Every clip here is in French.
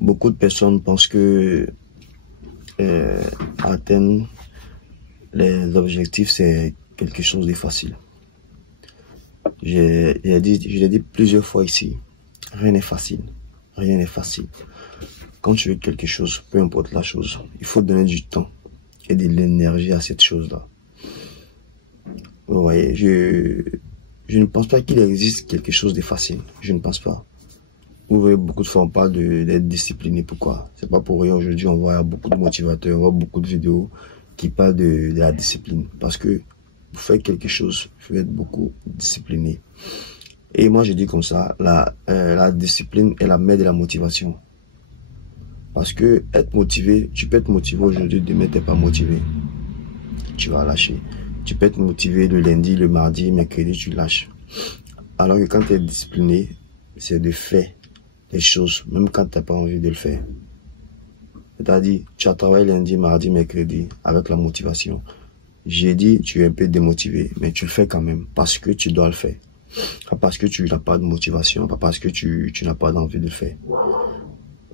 Beaucoup de personnes pensent que atteindre les objectifs, c'est quelque chose de facile. Je l'ai dit plusieurs fois ici, rien n'est facile. Rien n'est facile. Quand tu veux quelque chose, peu importe la chose, il faut donner du temps et de l'énergie à cette chose-là. Vous voyez, je ne pense pas qu'il existe quelque chose de facile. Je ne pense pas. Vous voyez, beaucoup de fois, on parle d'être discipliné. Pourquoi? C'est pas pour rien. Aujourd'hui, on voit beaucoup de motivateurs, on voit beaucoup de vidéos qui parlent de la discipline. Parce que vous faites quelque chose, il faut être beaucoup discipliné. Et moi, je dis comme ça, la discipline est la mère de la motivation. Parce que être motivé, tu peux être motivé aujourd'hui, demain, tu n'es pas motivé. Tu vas lâcher. Tu peux être motivé le lundi, le mardi, mercredi, tu lâches. Alors que quand tu es discipliné, c'est de faire les choses, même quand tu n'as pas envie de le faire. C'est-à-dire, tu as travaillé lundi, mardi, mercredi, avec la motivation. J'ai dit, tu es un peu démotivé, mais tu le fais quand même, parce que tu dois le faire. Pas parce que tu n'as pas de motivation, pas parce que tu n'as pas d'envie de le faire.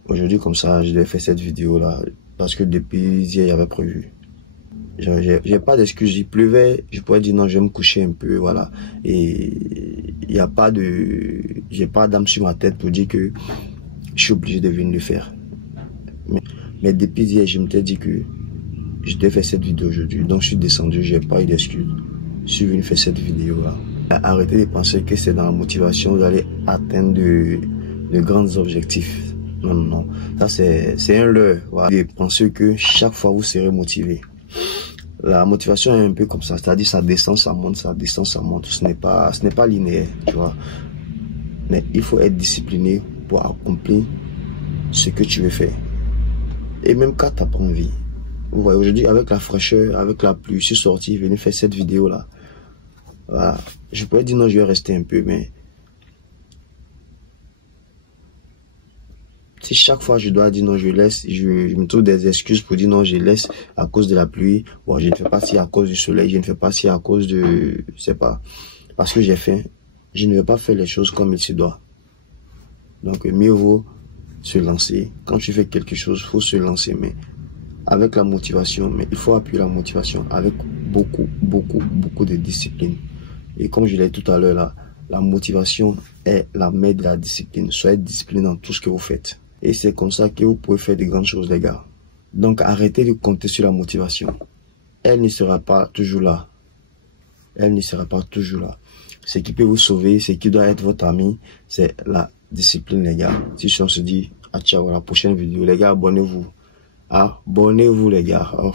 Aujourd'hui, comme ça, je vais faire cette vidéo-là, parce que depuis hier, j'avais prévu. J'ai pas d'excuses, il pleuvait, je pourrais dire non, je vais me coucher un peu, voilà. Et il n'y a pas j'ai pas d'âme sur ma tête pour dire que je suis obligé de venir le faire. Mais depuis hier, je m'étais dit que je devais faire cette vidéo aujourd'hui. Donc je suis descendu, j'ai pas eu d'excuses. Je suis venu faire cette vidéo-là. Arrêtez de penser que c'est dans la motivation, vous allez atteindre de grands objectifs. Non, non, non. Ça, c'est un leurre. Voilà. De penser que chaque fois vous serez motivé. La motivation est un peu comme ça, c'est-à-dire ça descend, ça monte, ça descend, ça monte. Ce n'est pas linéaire, tu vois. Mais il faut être discipliné pour accomplir ce que tu veux faire. Et même quand tu n'as pas envie. Vous voyez, aujourd'hui, avec la fraîcheur, avec la pluie, je suis sorti, venu faire cette vidéo-là. Voilà. Je pourrais dire non, je vais rester un peu, mais si chaque fois je dois dire non, je laisse, je me trouve des excuses pour dire non, je laisse à cause de la pluie. Bon, je ne fais pas ci à cause du soleil, je ne fais pas ci à cause de, je sais pas, parce que j'ai faim. Je ne vais pas faire les choses comme il se doit. Donc, mieux vaut se lancer. Quand tu fais quelque chose, il faut se lancer, mais avec la motivation. Mais il faut appuyer la motivation avec beaucoup de discipline. Et comme je l'ai dit tout à l'heure là, la motivation est la mère de la discipline. Soyez discipliné dans tout ce que vous faites. Et c'est comme ça que vous pouvez faire de grandes choses, les gars. Donc arrêtez de compter sur la motivation. Elle ne sera pas toujours là. Elle ne sera pas toujours là. Ce qui peut vous sauver, ce qui doit être votre ami, c'est la discipline, les gars. Si on se dit, à ciao, à la prochaine vidéo. Les gars, abonnez-vous. Abonnez-vous, les gars. Oh.